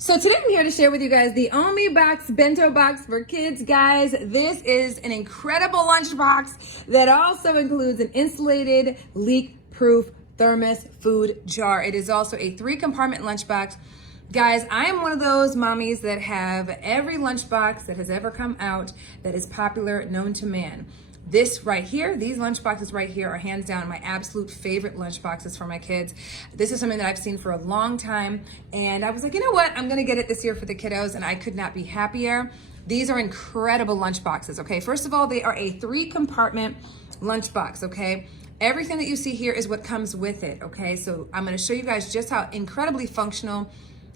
So today I'm here to share with you guys the OmieBox Bento Box for kids, guys. This is an incredible lunchbox that also includes an insulated, leak-proof Thermos food jar. It is also a 3-compartment lunchbox. Guys, I am one of those mommies that have every lunchbox that has ever come out that is popular, known to man. This right here, these lunchboxes right here are hands down my absolute favorite lunchboxes for my kids. This is something that I've seen for a long time, and I was like, you know what? I'm gonna get it this year for the kiddos, and I could not be happier. These are incredible lunchboxes, okay? First of all, they are a 3-compartment lunchbox, okay? Everything that you see here is what comes with it, okay? So I'm gonna show you guys just how incredibly functional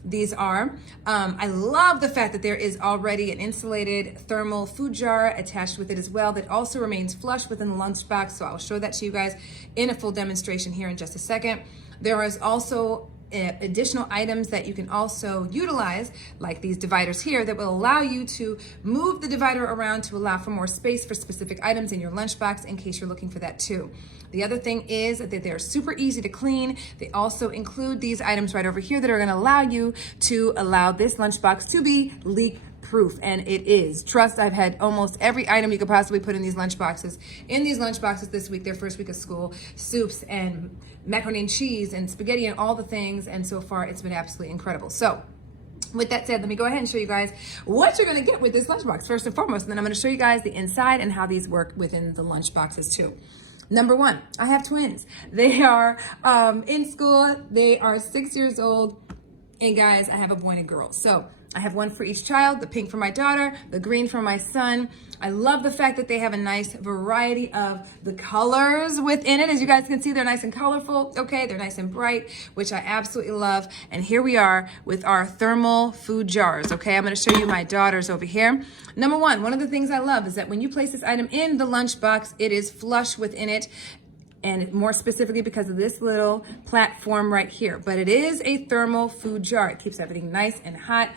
these are. I love the fact that there is already an insulated thermal food jar attached with it as well that also remains flush within the lunchbox. So I'll show that to you guys in a full demonstration here in just a second. There is also additional items that you can also utilize, like these dividers here, that will allow you to move the divider around to allow for more space for specific items in your lunchbox in case you're looking for that too. The other thing is that they're super easy to clean. They also include these items right over here that are gonna allow you to allow this lunchbox to be leak proof, and it is. Trust, I've had almost every item you could possibly put in these lunchboxes. In these lunchboxes this week, their first week of school, soups and macaroni and cheese and spaghetti and all the things, and so far it's been absolutely incredible. So with that said, let me go ahead and show you guys what you're gonna get with this lunchbox first and foremost, and then I'm gonna show you guys the inside and how these work within the lunchboxes too. Number one, I have twins. They are in school. They are 6 years old. And guys, I have a boy and a girl. So I have one for each child, the pink for my daughter, the green for my son. I love the fact that they have a nice variety of the colors within it. As you guys can see, they're nice and colorful. Okay, they're nice and bright, which I absolutely love. And here we are with our thermal food jars. Okay, I'm gonna show you my daughters over here. Number one of the things I love is that when you place this item in the lunchbox, it is flush within it. And more specifically because of this little platform right here. But it is a thermal food jar. It keeps everything nice and hot.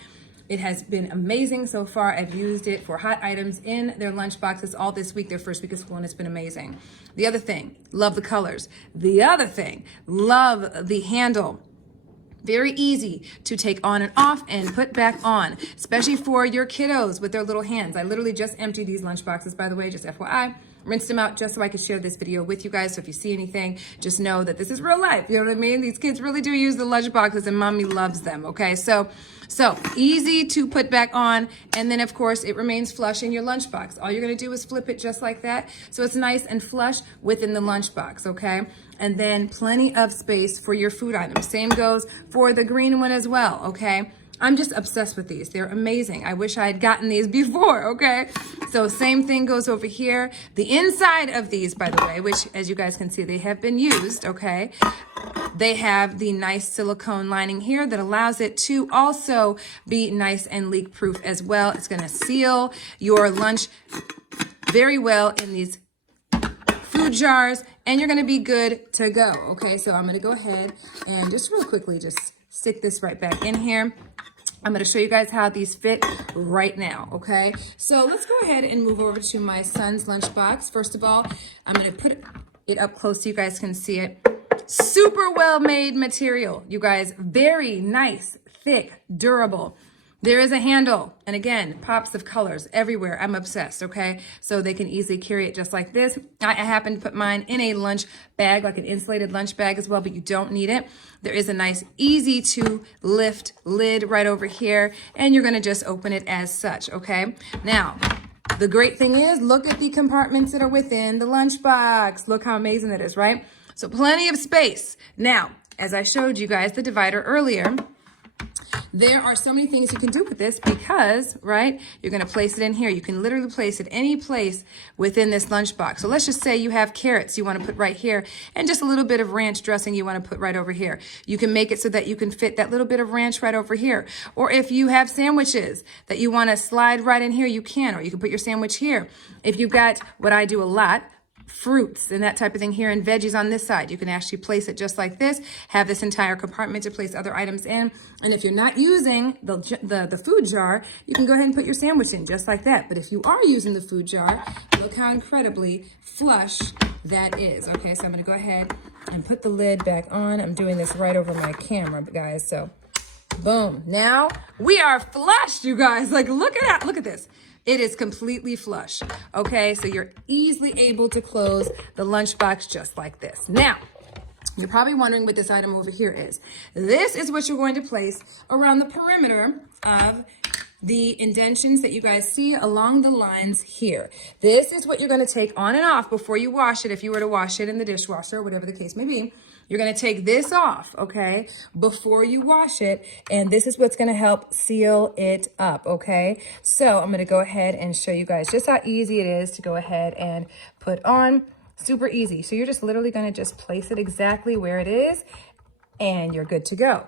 It has been amazing so far. I've used it for hot items in their lunch boxes all this week, their first week of school, and it's been amazing. The other thing, love the colors. The other thing, love the handle. Very easy to take on and off and put back on, especially for your kiddos with their little hands. I literally just emptied these lunch boxes, by the way, just FYI. Rinsed them out just so I could share this video with you guys. So if you see anything, just know that this is real life. You know what I mean? These kids really do use the lunch boxes and mommy loves them, okay? So easy to put back on. And then of course it remains flush in your lunchbox. All you're gonna do is flip it just like that. So it's nice and flush within the lunchbox, okay? And then plenty of space for your food items. Same goes for the green one as well, okay? I'm just obsessed with these. They're amazing. I wish I had gotten these before, okay? So same thing goes over here. The inside of these, by the way, which as you guys can see, they have been used, okay? They have the nice silicone lining here that allows it to also be nice and leak proof as well. It's gonna seal your lunch very well in these food jars, and you're gonna be good to go, okay? So I'm gonna go ahead and just real quickly just stick this right back in here. I'm gonna show you guys how these fit right now, okay? So let's go ahead and move over to my son's lunchbox. First of all, I'm gonna put it up close so you guys can see it. Super well-made material, you guys. Very nice, thick, durable. There is a handle, and again, pops of colors everywhere. I'm obsessed, okay? So they can easily carry it just like this. I happen to put mine in a lunch bag, like an insulated lunch bag as well, but you don't need it. There is a nice, easy to lift lid right over here, and you're gonna just open it as such, okay? Now, the great thing is, look at the compartments that are within the lunchbox. Look how amazing that is, right? So plenty of space. Now, as I showed you guys the divider earlier, there are so many things you can do with this because, right, you're going to place it in here. You can literally place it any place within this lunchbox. So let's just say you have carrots you want to put right here and just a little bit of ranch dressing you want to put right over here. You can make it so that you can fit that little bit of ranch right over here. Or if you have sandwiches that you want to slide right in here, you can. Or you can put your sandwich here. If you've got, what I do a lot, fruits and that type of thing here, and veggies on this side, you can actually place it just like this, have this entire compartment to place other items in. And if you're not using the food jar, you can go ahead and put your sandwich in just like that. But if you are using the food jar, look how incredibly flush that is. Okay, so I'm gonna go ahead and put the lid back on. I'm doing this right over my camera, guys, so Boom. Now we are flush, you guys. Like, look at that. Look at this. It is completely flush. Okay, so you're easily able to close the lunchbox just like this. Now, you're probably wondering what this item over here is. This is what you're going to place around the perimeter of the indentions that you guys see along the lines here. This is what you're going to take on and off before you wash it. If you were to wash it in the dishwasher, whatever the case may be, you're going to take this off, okay, before you wash it. And this is what's going to help seal it up, okay? So I'm going to go ahead and show you guys just how easy it is to go ahead and put on. Super easy. So you're just literally going to just place it exactly where it is and you're good to go.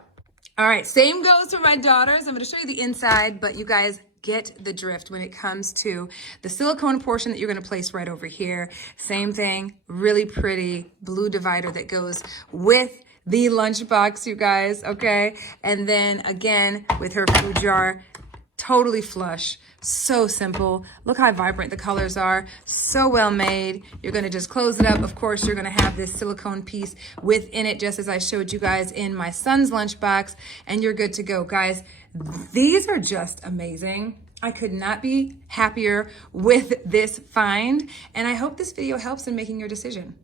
All right, same goes for my daughters. I'm going to show you the inside, but you guys get the drift when it comes to the silicone portion that you're going to place right over here. Same thing, really pretty blue divider that goes with the lunchbox, you guys, okay? And then again, with her food jar, totally flush. So simple. Look how vibrant the colors are. So well made. You're going to just close it up. Of course, you're going to have this silicone piece within it, just as I showed you guys in my son's lunchbox, and you're good to go. Guys, these are just amazing. I could not be happier with this find, and I hope this video helps in making your decision.